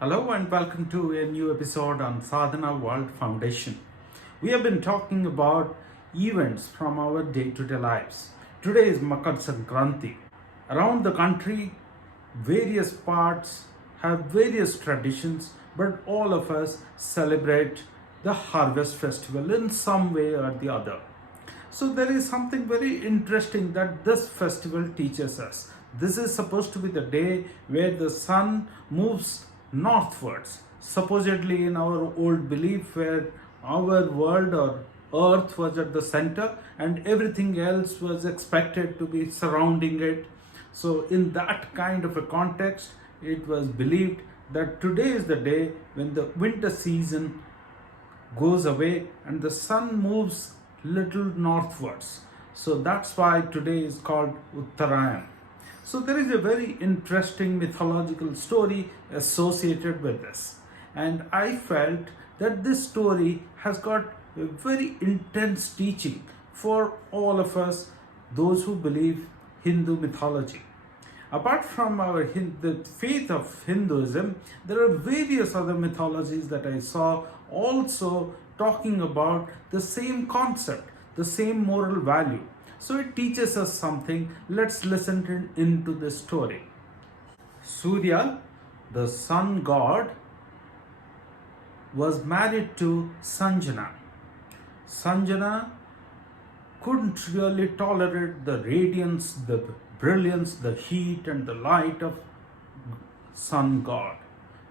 Hello and welcome to a new episode on Sadhana World Foundation. We have been talking about events from our day-to-day lives. Today is Makar Sankranti. Around the country, various parts have various traditions, but all of us celebrate the harvest festival in some way or the other. So there is something very interesting that this festival teaches us. This is supposed to be the day where the sun moves northwards. Supposedly in our old belief where our world or earth was at the center and everything else was expected to be surrounding it. So in that kind of a context, it was believed that today is the day when the winter season goes away and the sun moves little northwards. So that's why today is called Uttarayan. So there is a very interesting mythological story associated with this. And I felt that this story has got a very intense teaching for all of us, those who believe Hindu mythology. Apart from the faith of Hinduism, there are various other mythologies that I saw also talking about the same concept, the same moral value. So it teaches us something. Let's listen into this story. Surya, the sun god, was married to Sanjana. Sanjana couldn't really tolerate the radiance, the brilliance, the heat and the light of sun god.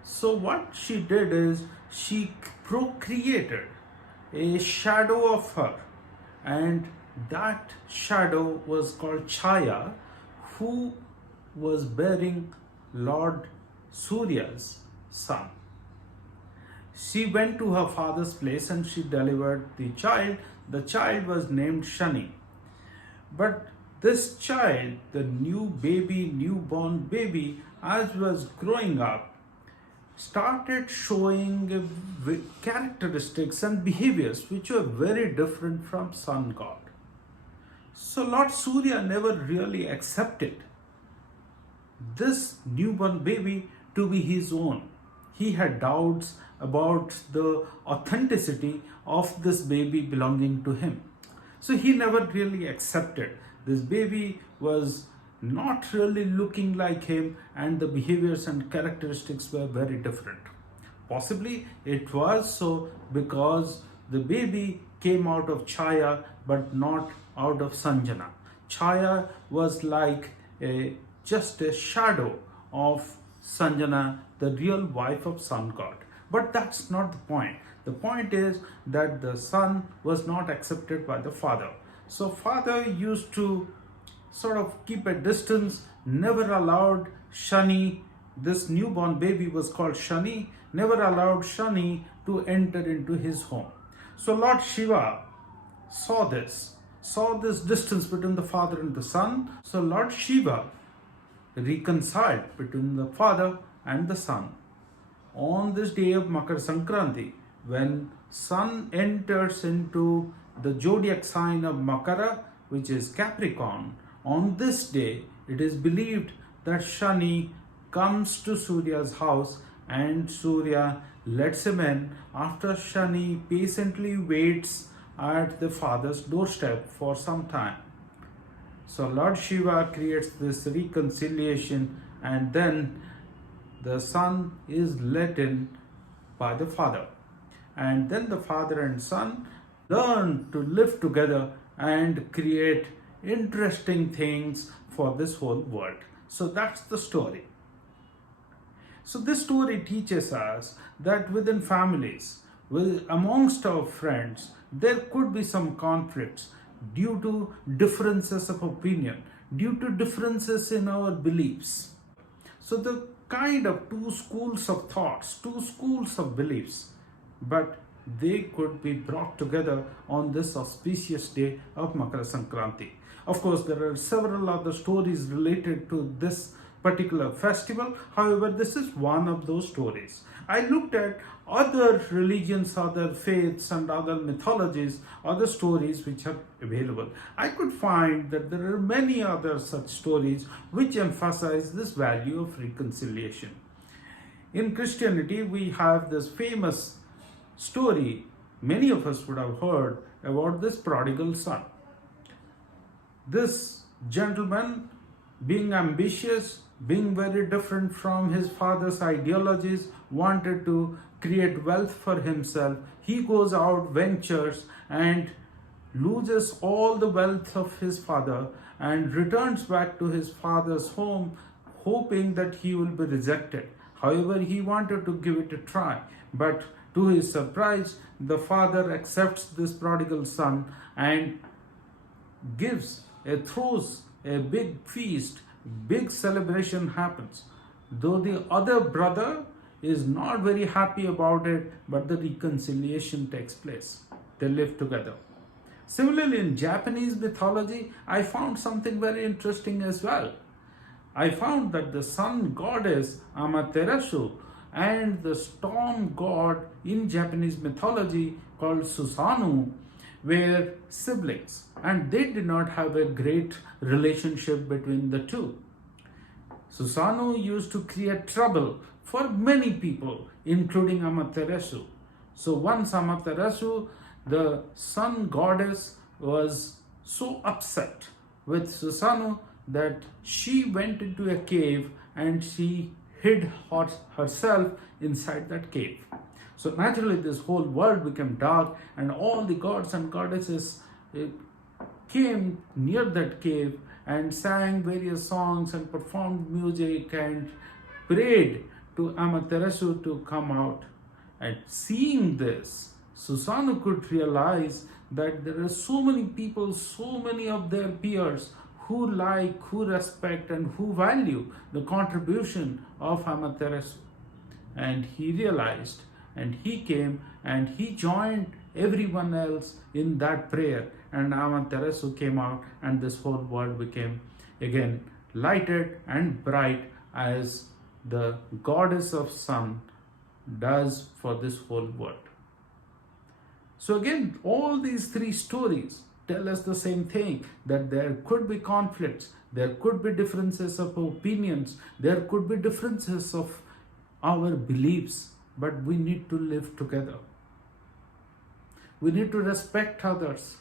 So what she did is she procreated a shadow of her, and that shadow was called Chaya, who was bearing Lord Surya's son. She went to her father's place and she delivered the child. The child was named Shani. But this child, the newborn baby, as was growing up, started showing characteristics and behaviors which were very different from sun god. So Lord Surya never really accepted this newborn baby to be his own. He had doubts about the authenticity of this baby belonging to him. So he never really accepted. This baby was not really looking like him and the behaviors and characteristics were very different. Possibly it was so because the baby came out of Chaya but not out of Sanjana. Chaya was like just a shadow of Sanjana, the real wife of sun god. But that's not the point. The point is that the son was not accepted by the father. So father used to sort of keep a distance, never allowed Shani, this newborn baby was called Shani, never allowed Shani to enter into his home. So Lord Shiva saw this distance between the father and the son. So Lord Shiva reconciled between the father and the son. On this day of Makar Sankranti, when sun enters into the zodiac sign of Makara, which is Capricorn, on this day it is believed that Shani comes to Surya's house and Surya lets him in after Shani patiently waits at the father's doorstep for some time. So Lord Shiva creates this reconciliation and then the son is let in by the father. And then the father and son learn to live together and create interesting things for this whole world. So that's the story. So this story teaches us that within families, amongst our friends, there could be some conflicts due to differences of opinion, due to differences in our beliefs. So the kind of two schools of thoughts, two schools of beliefs, but they could be brought together on this auspicious day of Makara Sankranti. Of course, there are several other stories related to this particular festival. However, this is one of those stories. I looked at other religions, other faiths and other mythologies, other stories which are available. I could find that there are many other such stories which emphasize this value of reconciliation. In Christianity, we have this famous story, many of us would have heard, about this prodigal son. This gentleman, being ambitious, being very different from his father's ideologies, wanted to create wealth for himself. He goes out, ventures, and loses all the wealth of his father and returns back to his father's home, hoping that he will be rejected. However, he wanted to give it a try, but to his surprise, the father accepts this prodigal son and throws a big feast, big celebration happens. Though the other brother is not very happy about it, but the reconciliation takes place. They live together. Similarly, in Japanese mythology, I found something very interesting as well. I found that the sun goddess Amaterasu and the storm god in Japanese mythology called Susanoo were siblings, and they did not have a great relationship between the two. Susanoo used to create trouble for many people, including Amaterasu. So once Amaterasu, the sun goddess, was so upset with Susanoo that she went into a cave and she hid herself inside that cave. So naturally this whole world became dark, and all the gods and goddesses came near that cave and sang various songs and performed music and prayed to Amaterasu to come out. And seeing this, Susanoo could realize that there are so many people, so many of their peers who like, who respect, and who value the contribution of Amaterasu. And he realized, and he came and he joined everyone else in that prayer, and Amaterasu came out, and this whole world became again lighted and bright as the goddess of sun does for this whole world. So again, all these three stories tell us the same thing, that there could be conflicts, there could be differences of opinions, there could be differences of our beliefs, but we need to live together. We need to respect others.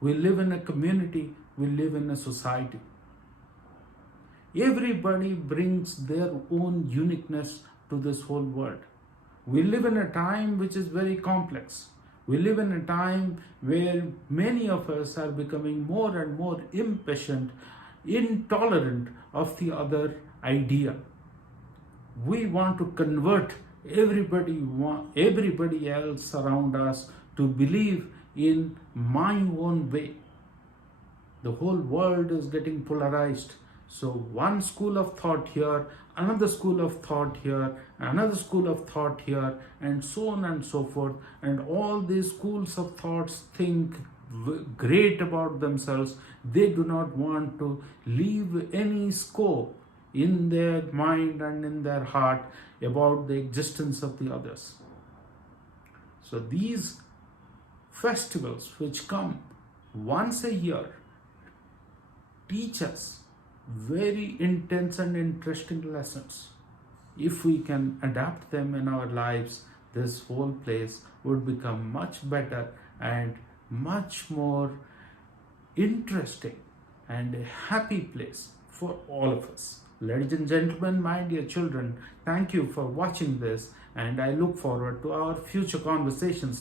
We live in a community, we live in a society. Everybody brings their own uniqueness to this whole world. We live in a time which is very complex. We live in a time where many of us are becoming more and more impatient, intolerant of the other idea. We want to convert everybody else around us to believe in my own way. The whole world is getting polarized. So one school of thought here, another school of thought here, another school of thought here, and so on and so forth. And all these schools of thoughts think great about themselves. They do not want to leave any scope in their mind and in their heart about the existence of the others. So these festivals which come once a year teach us very intense and interesting lessons. If we can adapt them in our lives, this whole place would become much better and much more interesting and a happy place for all of us. Ladies and gentlemen, my dear children, thank you for watching this, and I look forward to our future conversations.